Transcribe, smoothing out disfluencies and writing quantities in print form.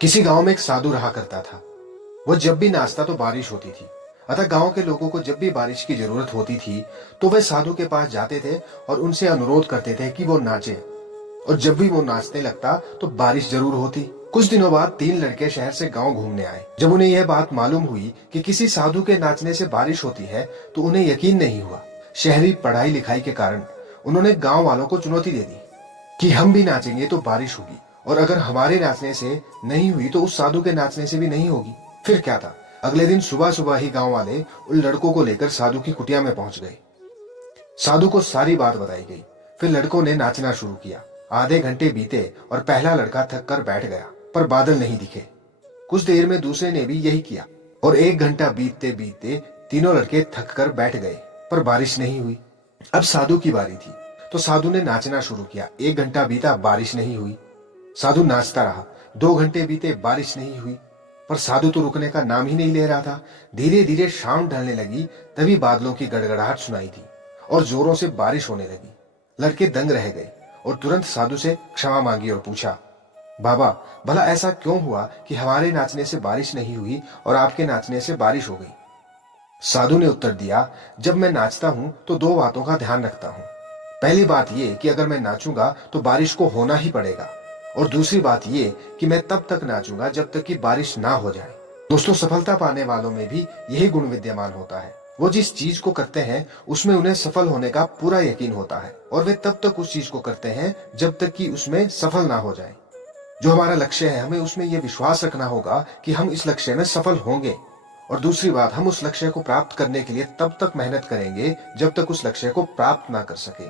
किसी गांव में एक साधु रहा करता था। वह जब भी नाचता तो बारिश होती थी। अतः गांव के लोगों को जब भी बारिश की जरूरत होती थी तो वे साधु के पास जाते थे और उनसे अनुरोध करते थे कि वो नाचे। और जब भी वो नाचने लगता तो बारिश जरूर होती। कुछ दिनों बाद 3 लड़के शहर से गांव घूमने आए। जब उन्हें यह बात मालूम हुई कि किसी साधु के नाचने से बारिश होती है तो उन्हें यकीन नहीं हुआ। शहरी पढ़ाई लिखाई के कारण उन्होंने गांव वालों को चुनौती दे दी कि हम भी नाचेंगे तो बारिश होगी, और अगर हमारे नाचने से नहीं हुई तो उस साधु के नाचने से भी नहीं होगी। फिर क्या था, अगले दिन सुबह सुबह ही गांव वाले उन लड़कों को लेकर साधु की कुटिया में पहुंच गए। साधु को सारी बात बताई गई। फिर लड़कों ने नाचना शुरू किया। आधे घंटे बीते और पहला लड़का थक कर बैठ गया, पर बादल नहीं दिखे। कुछ देर में दूसरे ने भी यही किया और 1 घंटा बीतते बीतते तीनों लड़के थक कर बैठ गए, पर बारिश नहीं हुई। अब साधु की बारी थी तो साधु ने नाचना शुरू किया। 1 घंटा बीता, बारिश नहीं हुई। साधु नाचता रहा। 2 घंटे बीते, बारिश नहीं हुई। पर साधु तो रुकने का नाम ही नहीं ले रहा था। धीरे धीरे शाम ढलने लगी, तभी बादलों की गड़गड़ाहट सुनाई दी और जोरों से बारिश होने लगी। लड़के दंग रह गए और तुरंत साधु से क्षमा मांगी और पूछा, बाबा, भला ऐसा क्यों हुआ कि हमारे नाचने से बारिश नहीं हुई और आपके नाचने से बारिश हो गई? साधु ने उत्तर दिया, जब मैं नाचता हूं तो 2 बातों का ध्यान रखता हूं। पहली बात यह कि अगर मैं नाचूंगा तो बारिश को होना ही पड़ेगा, और दूसरी बात यह कि मैं तब तक नाचूंगा जब तक कि बारिश ना हो जाए। दोस्तों, सफलता पाने वालों में भी यही गुण विद्यमान होता है। वो जिस चीज को करते हैं उसमें उन्हें सफल होने का पूरा यकीन होता है, और वे तब तक उस चीज को करते हैं जब तक कि उसमें सफल ना हो जाए। जो हमारा लक्ष्य है, हमें उसमें यह विश्वास रखना होगा कि हम इस लक्ष्य में सफल होंगे। और दूसरी बात, हम उस लक्ष्य को प्राप्त करने के लिए तब तक मेहनत करेंगे जब तक उस लक्ष्य को प्राप्त ना कर सके।